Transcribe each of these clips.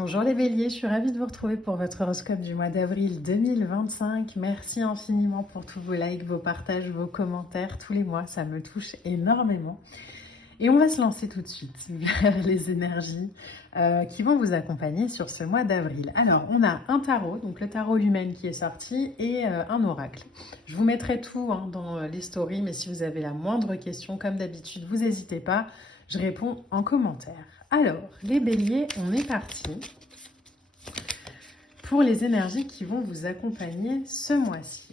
Bonjour les béliers, je suis ravie de vous retrouver pour votre horoscope du mois d'avril 2025. Merci infiniment pour tous vos likes, vos partages, vos commentaires tous les mois, ça me touche énormément. Et on va se lancer tout de suite vers les énergies qui vont vous accompagner sur ce mois d'avril. Alors, on a un tarot, donc le tarot humain qui est sorti, et un oracle. Je vous mettrai tout dans les stories, mais si vous avez la moindre question, comme d'habitude, vous n'hésitez pas, je réponds en commentaire. Alors, les béliers, on est parti pour les énergies qui vont vous accompagner ce mois-ci.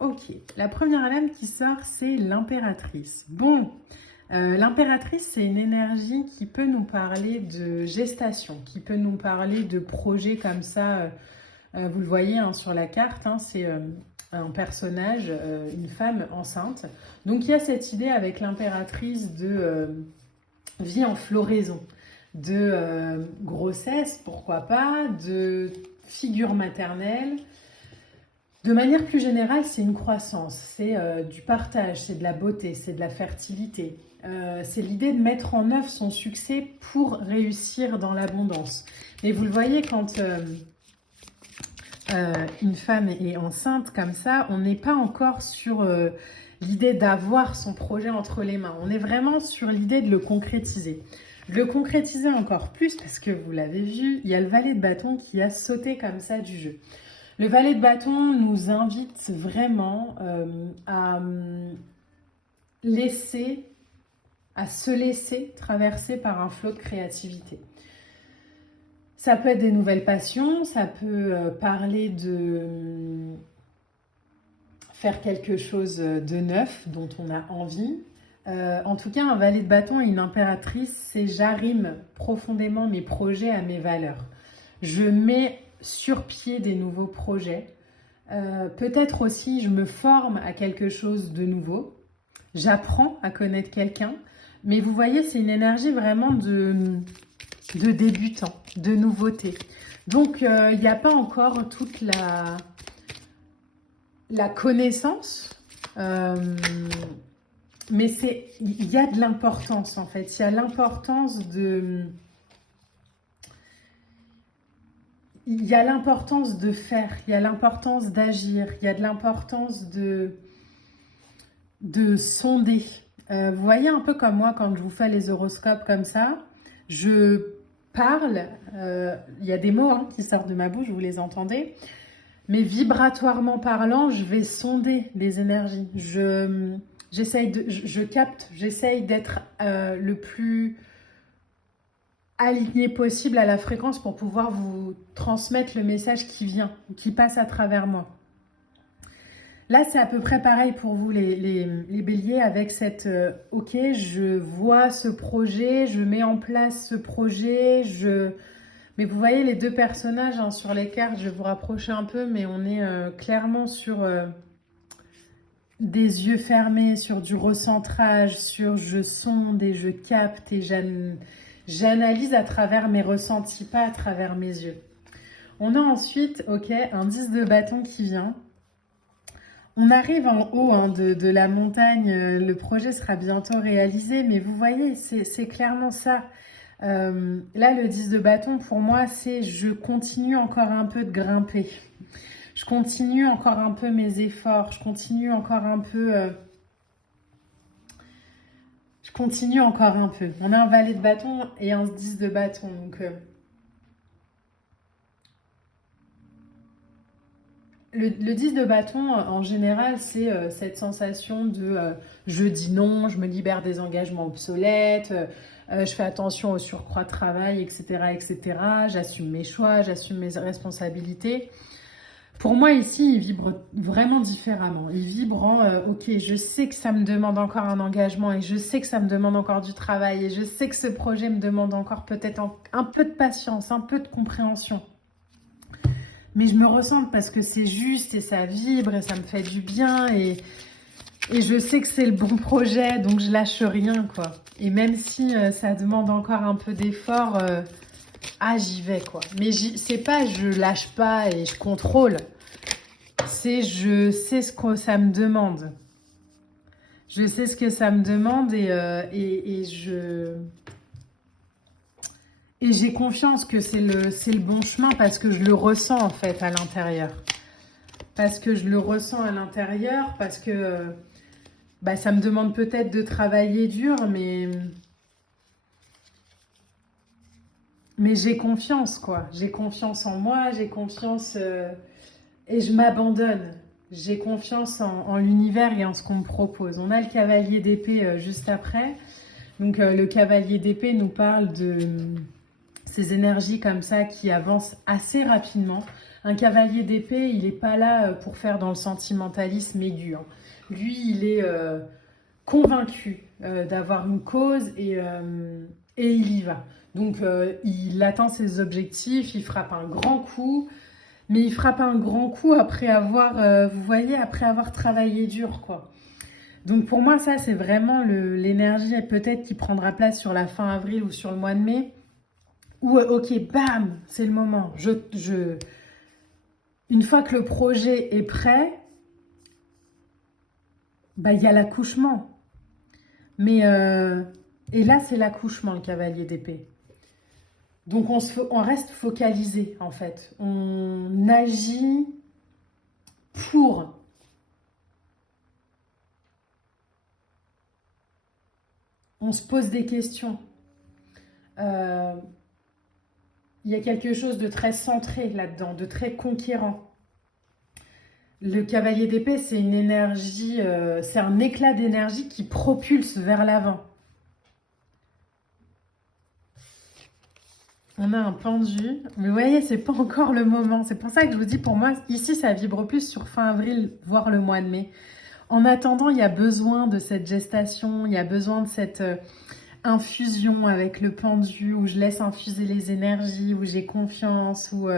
Ok, la première lame qui sort, c'est l'impératrice. Bon, l'impératrice, c'est une énergie qui peut nous parler de gestation, qui peut nous parler de projets comme ça. Vous le voyez sur la carte, c'est un personnage, une femme enceinte. Donc il y a cette idée avec l'impératrice de vie en floraison, de grossesse, pourquoi pas, de figure maternelle. De manière plus générale, c'est une croissance, c'est du partage, c'est de la beauté, c'est de la fertilité. C'est l'idée de mettre en œuvre son succès pour réussir dans l'abondance. Mais vous le voyez, quand une femme est enceinte comme ça, on n'est pas encore sur l'idée d'avoir son projet entre les mains. On est vraiment sur l'idée de le concrétiser. Le concrétiser encore plus parce que vous l'avez vu, il y a le valet de bâton qui a sauté comme ça du jeu. Le valet de bâton nous invite vraiment à se laisser traverser par un flot de créativité. Ça peut être des nouvelles passions, ça peut parler de faire quelque chose de neuf dont on a envie. En tout cas, un valet de bâton et une impératrice, c'est j'arrime profondément mes projets à mes valeurs. Je mets sur pied des nouveaux projets. Peut-être aussi, je me forme à quelque chose de nouveau. J'apprends à connaître quelqu'un. Mais vous voyez, c'est une énergie vraiment de débutant, de nouveauté. Donc, il n'y a pas encore toute la connaissance. Mais il y a de l'importance en fait. Il y a l'importance de... Il y a l'importance de faire, il y a l'importance d'agir, il y a de l'importance de sonder. Vous voyez un peu comme moi quand je vous fais les horoscopes comme ça, je parle, il y a des mots qui sortent de ma bouche, vous les entendez, mais vibratoirement parlant, je vais sonder les énergies. Je capte, j'essaye d'être le plus aligné possible à la fréquence pour pouvoir vous transmettre le message qui vient, qui passe à travers moi. Là, c'est à peu près pareil pour vous, les béliers, avec cette ok, je vois ce projet, je mets en place ce projet, Mais vous voyez les deux personnages sur les cartes, je vais vous rapprocher un peu, mais on est clairement sur des yeux fermés, sur du recentrage, sur je sonde et je capte et j'analyse à travers mes ressentis, pas à travers mes yeux. On a ensuite, ok, un 10 de bâton qui vient. On arrive en haut de la montagne, le projet sera bientôt réalisé, mais vous voyez, c'est clairement ça. Là, le 10 de bâton, pour moi, c'est je continue encore un peu de grimper. Je continue encore un peu mes efforts, je continue encore un peu... On a un valet de bâton et un 10 de bâton, donc... Le 10 de bâton, en général, c'est cette sensation de je dis non, je me libère des engagements obsolètes, je fais attention au surcroît de travail, etc., etc. J'assume mes choix, j'assume mes responsabilités. Pour moi, ici, il vibre vraiment différemment. Il vibre en ok, je sais que ça me demande encore un engagement et je sais que ça me demande encore du travail et je sais que ce projet me demande encore peut-être un peu de patience, un peu de compréhension. Mais je me ressens parce que c'est juste et ça vibre et ça me fait du bien et je sais que c'est le bon projet, donc je lâche rien, quoi. Et même si ça demande encore un peu d'effort, j'y vais, quoi. Mais c'est pas je lâche pas et je contrôle, c'est je sais ce que ça me demande. Je sais ce que ça me demande et Et j'ai confiance que c'est le bon chemin parce que je le ressens en fait à l'intérieur. Parce que je le ressens à l'intérieur, parce que bah, ça me demande peut-être de travailler dur, mais j'ai confiance, quoi. J'ai confiance en moi, j'ai confiance et je m'abandonne. J'ai confiance en l'univers et en ce qu'on me propose. On a le cavalier d'épée juste après. Donc le cavalier d'épée nous parle de ces énergies comme ça qui avancent assez rapidement. Un cavalier d'épée, il n'est pas là pour faire dans le sentimentalisme aigu, hein. Lui, il est convaincu d'avoir une cause et il y va. Donc il atteint ses objectifs, il frappe un grand coup, mais il frappe un grand coup après avoir, vous voyez, après avoir travaillé dur, quoi. Donc pour moi, ça, c'est vraiment l'énergie peut-être qui prendra place sur la fin avril ou sur le mois de mai, où, ok, bam, c'est le moment. Une fois que le projet est prêt, bah, il y a l'accouchement. Mais, et là, c'est l'accouchement, le cavalier d'épée. Donc on reste focalisé, en fait. On agit pour. On se pose des questions. Il y a quelque chose de très centré là-dedans, de très conquérant. Le cavalier d'épée, c'est une énergie, c'est un éclat d'énergie qui propulse vers l'avant. On a un pendu, mais vous voyez, c'est pas encore le moment. C'est pour ça que je vous dis, pour moi, ici, ça vibre plus sur fin avril, voire le mois de mai. En attendant, il y a besoin de cette gestation, il y a besoin de cette infusion avec le pendu, où je laisse infuser les énergies, où j'ai confiance, où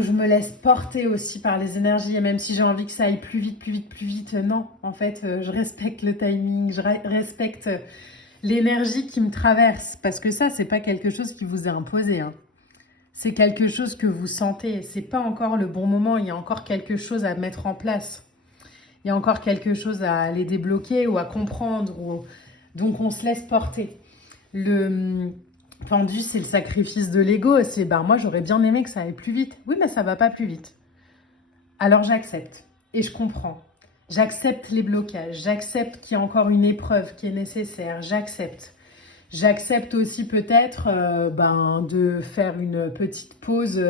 je me laisse porter aussi par les énergies, et même si j'ai envie que ça aille plus vite, plus vite, plus vite, non, en fait, je respecte le timing, je respecte l'énergie qui me traverse, parce que ça, c'est pas quelque chose qui vous est imposé, hein. C'est quelque chose que vous sentez, c'est pas encore le bon moment, il y a encore quelque chose à mettre en place, il y a encore quelque chose à aller débloquer ou à comprendre, donc on se laisse porter. Le pendu, c'est le sacrifice de l'ego. C'est, bah, moi, j'aurais bien aimé que ça aille plus vite. Oui, mais ça va pas plus vite. Alors j'accepte et je comprends. J'accepte les blocages. J'accepte qu'il y a encore une épreuve qui est nécessaire. J'accepte. J'accepte aussi peut-être de faire une petite pause.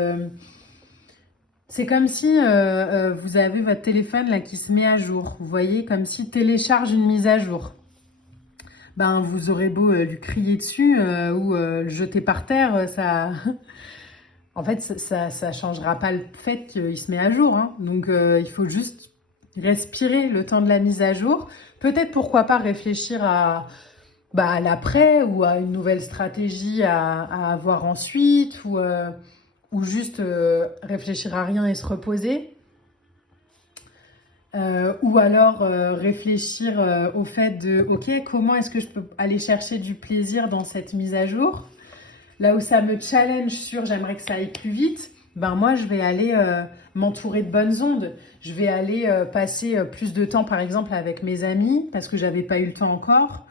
C'est comme si vous avez votre téléphone là qui se met à jour. Vous voyez, comme s'il télécharge une mise à jour. Ben, vous aurez beau lui crier dessus ou le jeter par terre, ça... En fait, ça changera pas le fait qu'il se met à jour, hein. Donc, il faut juste respirer le temps de la mise à jour. Peut-être, pourquoi pas, réfléchir à l'après ou à une nouvelle stratégie à avoir ensuite ou juste réfléchir à rien et se reposer. Ou alors réfléchir au fait de, ok, comment est-ce que je peux aller chercher du plaisir dans cette mise à jour? Là où ça me challenge sur j'aimerais que ça aille plus vite, ben moi je vais aller m'entourer de bonnes ondes. Je vais aller passer plus de temps par exemple avec mes amis parce que j'avais pas eu le temps encore.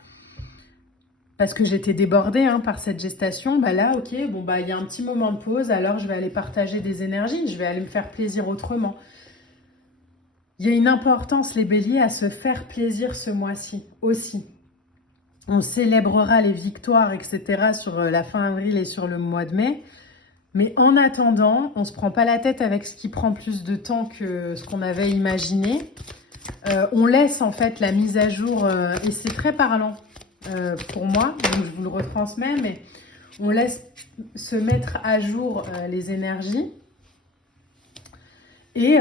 Parce que j'étais débordée par cette gestation, bah là, ok, bon bah il y a un petit moment de pause, alors je vais aller partager des énergies, je vais aller me faire plaisir autrement. Il y a une importance, les béliers, à se faire plaisir ce mois-ci aussi. On célébrera les victoires, etc. sur la fin avril et sur le mois de mai. Mais en attendant, on ne se prend pas la tête avec ce qui prend plus de temps que ce qu'on avait imaginé. On laisse en fait la mise à jour, et c'est très parlant pour moi, donc je vous le retransmets, mais on laisse se mettre à jour les énergies. Et...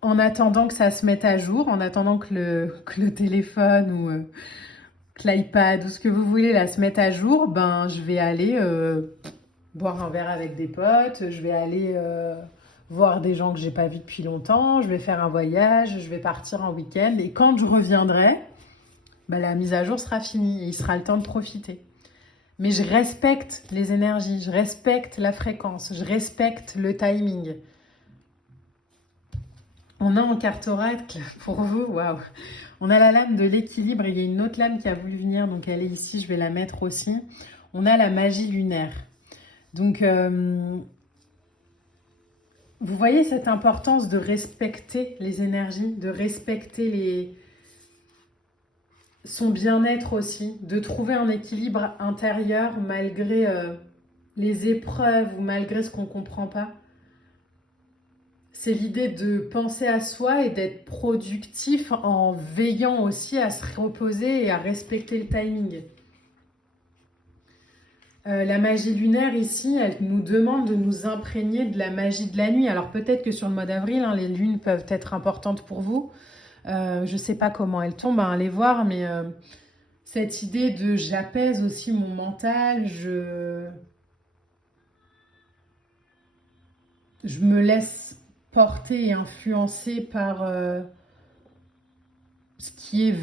en attendant que ça se mette à jour, en attendant que le téléphone ou que l'iPad ou ce que vous voulez là se mette à jour, ben je vais aller boire un verre avec des potes, je vais aller voir des gens que j'ai pas vus depuis longtemps, je vais faire un voyage, je vais partir en week-end et quand je reviendrai, ben, la mise à jour sera finie et il sera le temps de profiter. Mais je respecte les énergies, je respecte la fréquence, je respecte le timing. On a en carte oracle, pour vous, waouh, on a la lame de l'équilibre et il y a une autre lame qui a voulu venir, donc elle est ici, je vais la mettre aussi. on a la magie lunaire. Donc, vous voyez cette importance de respecter les énergies, de respecter son bien-être aussi, de trouver un équilibre intérieur malgré les épreuves ou malgré ce qu'on ne comprend pas. C'est l'idée de penser à soi et d'être productif en veillant aussi à se reposer et à respecter le timing. La magie lunaire ici, elle nous demande de nous imprégner de la magie de la nuit. Alors peut-être que sur le mois d'avril, hein, les lunes peuvent être importantes pour vous. Je ne sais pas comment elles tombent, hein, allez voir, mais cette idée de j'apaise aussi mon mental, je me laisse porter et influencer par ce qui est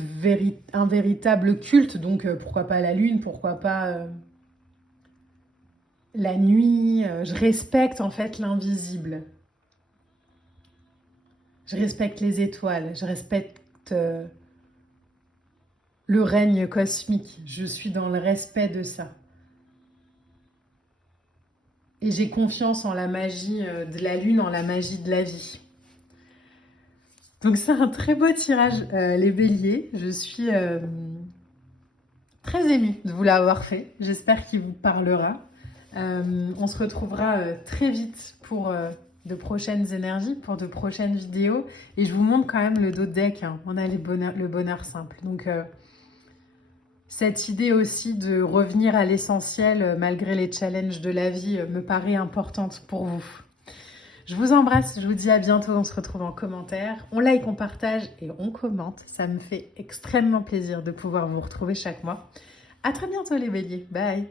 un véritable culte. Donc pourquoi pas la lune, pourquoi pas la nuit. Je respecte en fait l'invisible. Je respecte les étoiles, je respecte le règne cosmique. Je suis dans le respect de ça. Et j'ai confiance en la magie de la lune, en la magie de la vie. Donc c'est un très beau tirage, les béliers. Je suis très émue de vous l'avoir fait. J'espère qu'il vous parlera. On se retrouvera très vite pour de prochaines énergies, pour de prochaines vidéos. Et je vous montre quand même le dos de deck. Hein. On a le bonheur simple. Donc cette idée aussi de revenir à l'essentiel malgré les challenges de la vie me paraît importante pour vous. Je vous embrasse, je vous dis à bientôt, on se retrouve en commentaire. On like, on partage et on commente. Ça me fait extrêmement plaisir de pouvoir vous retrouver chaque mois. À très bientôt les béliers, bye.